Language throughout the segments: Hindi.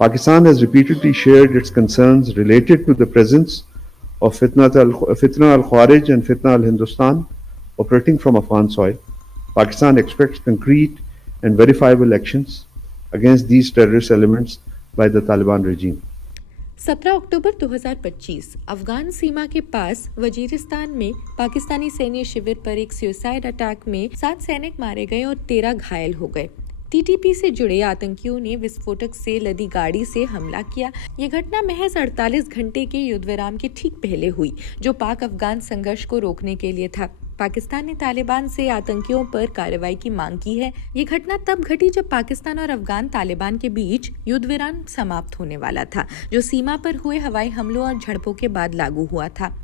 Pakistan has repeatedly shared its concerns related to the presence of Fitna al Khawarij and Fitna al Hindustan operating from Afghan soil. Pakistan expects concrete and verifiable actions against these terrorist elements by the Taliban regime. 17 अक्टूबर 2025 अफगान सीमा के पास वजीरिस्तान में पाकिस्तानी सैन्य शिविर पर एक सुसाइड अटैक में 7 सैनिक मारे गए और 13 घायल हो गए। टीटीपी से जुड़े आतंकियों ने विस्फोटक से लदी गाड़ी से हमला किया। ये घटना महज 48 घंटे के युद्धविराम के ठीक पहले हुई, जो पाक अफगान संघर्ष को रोकने के लिए था। पाकिस्तान ने तालिबान से आतंकियों पर कार्रवाई की मांग की है। ये घटना तब घटी जब पाकिस्तान और अफगान तालिबान के बीच युद्धविराम समाप्त होने वाला था, जो सीमा पर हुए हवाई हमलों और झड़पों के बाद लागू हुआ था।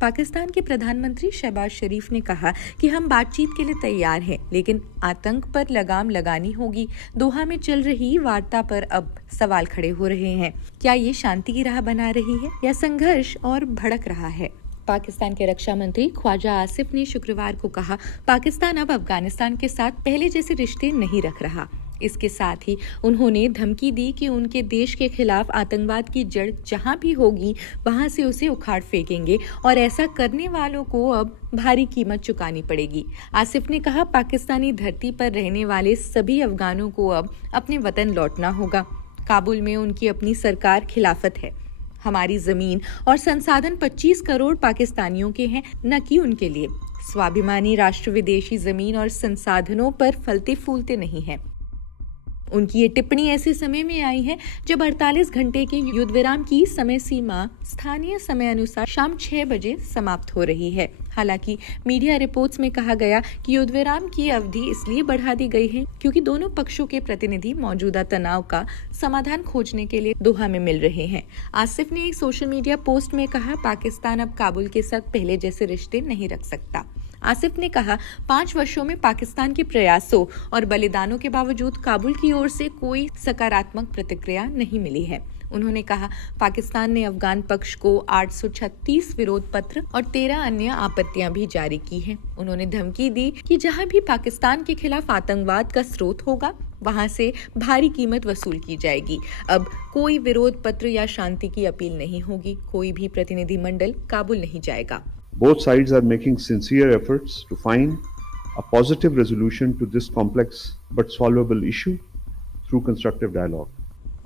पाकिस्तान के प्रधानमंत्री शहबाज शरीफ ने कहा कि हम बातचीत के लिए तैयार हैं, लेकिन आतंक पर लगाम लगानी होगी। दोहा में चल रही वार्ता पर अब सवाल खड़े हो रहे हैं। क्या ये शांति की राह बना रही है या संघर्ष और भड़क रहा है? पाकिस्तान के रक्षा मंत्री ख्वाजा आसिफ ने शुक्रवार को कहा, पाकिस्तान अब अफगानिस्तान के साथ पहले जैसे रिश्ते नहीं रख रहा। इसके साथ ही उन्होंने धमकी दी कि उनके देश के खिलाफ आतंकवाद की जड़ जहां भी होगी वहां से उसे उखाड़ फेंकेंगे और ऐसा करने वालों को अब भारी कीमत चुकानी पड़ेगी। आसिफ ने कहा, पाकिस्तानी धरती पर रहने वाले सभी अफगानों को अब अपने वतन लौटना होगा। काबुल में उनकी अपनी सरकार खिलाफत है। हमारी जमीन और संसाधन 25 करोड़ पाकिस्तानियों के हैं, न कि उनके लिए। स्वाभिमानी राष्ट्र विदेशी जमीन और संसाधनों पर फलते फूलते नहीं है। उनकी ये टिप्पणी ऐसे समय में आई है जब 48 घंटे के युद्धविराम की समय सीमा स्थानीय समय अनुसार शाम 6 बजे समाप्त हो रही है। हालांकि मीडिया रिपोर्ट्स में कहा गया कि युद्धविराम की अवधि इसलिए बढ़ा दी गई है क्योंकि दोनों पक्षों के प्रतिनिधि मौजूदा तनाव का समाधान खोजने के लिए दोहा में मिल रहे हैं। आसिफ ने एक सोशल मीडिया पोस्ट में कहा, पाकिस्तान अब काबुल के साथ पहले जैसे रिश्ते नहीं रख सकता। आसिफ ने कहा, 5 वर्षों में पाकिस्तान के प्रयासों और बलिदानों के बावजूद काबुल की ओर से कोई सकारात्मक प्रतिक्रिया नहीं मिली है। उन्होंने कहा, पाकिस्तान ने अफगान पक्ष को 836 विरोध पत्र और 13 अन्य आपत्तियां भी जारी की हैं। उन्होंने धमकी दी कि जहां भी पाकिस्तान के खिलाफ आतंकवाद का स्रोत होगा वहां से भारी कीमत वसूल की जाएगी। अब कोई विरोध पत्र या शांति की अपील नहीं होगी। कोई भी प्रतिनिधिमंडल काबुल नहीं जाएगा। Both sides are making sincere efforts to find a positive resolution to this complex but solvable issue through constructive dialogue.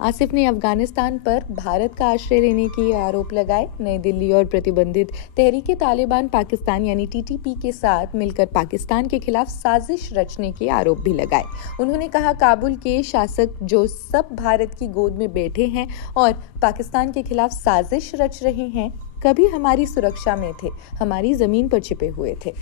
Asif ने अफगानिस्तान पर भारत का आश्रय लेने के आरोप लगाए। नई दिल्ली और प्रतिबंधित तहरीके तालिबान पाकिस्तान यानी टीटीपी के साथ मिलकर पाकिस्तान के खिलाफ साजिश रचने के आरोप भी लगाए। उन्होंने कहा, काबुल के शासक जो सब भारत की गोद में बैठे हैं और पाकिस्तान के खिलाफ साजिश रच रहे हैं, कभी हमारी सुरक्षा में थे, हमारी जमीन पर छिपे हुए थे।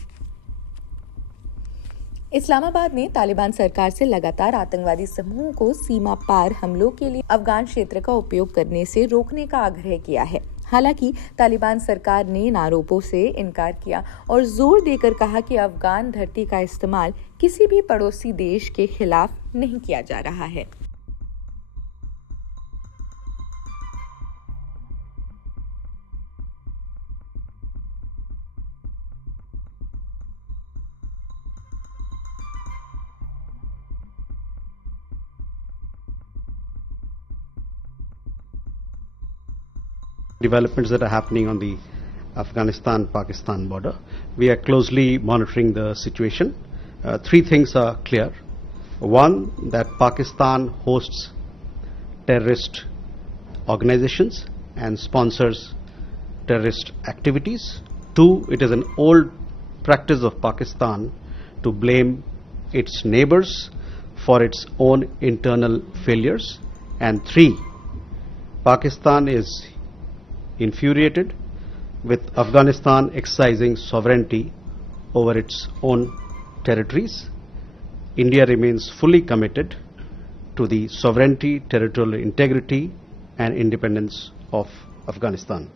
इस्लामाबाद ने तालिबान सरकार से लगातार आतंकवादी समूहों को सीमा पार हमलों के लिए अफगान क्षेत्र का उपयोग करने से रोकने का आग्रह किया है। हालांकि तालिबान सरकार ने इन आरोपों से इनकार किया और जोर देकर कहा कि अफगान धरती का इस्तेमाल किसी भी पड़ोसी देश के खिलाफ नहीं किया जा रहा है। Developments that are happening on the Afghanistan-Pakistan border. We are closely monitoring the situation. 3 things are clear. One, that Pakistan hosts terrorist organizations and sponsors terrorist activities. 2, it is an old practice of Pakistan to blame its neighbors for its own internal failures. And 3, Pakistan is infuriated with Afghanistan exercising sovereignty over its own territories. India remains fully committed to the sovereignty, territorial integrity and independence of Afghanistan.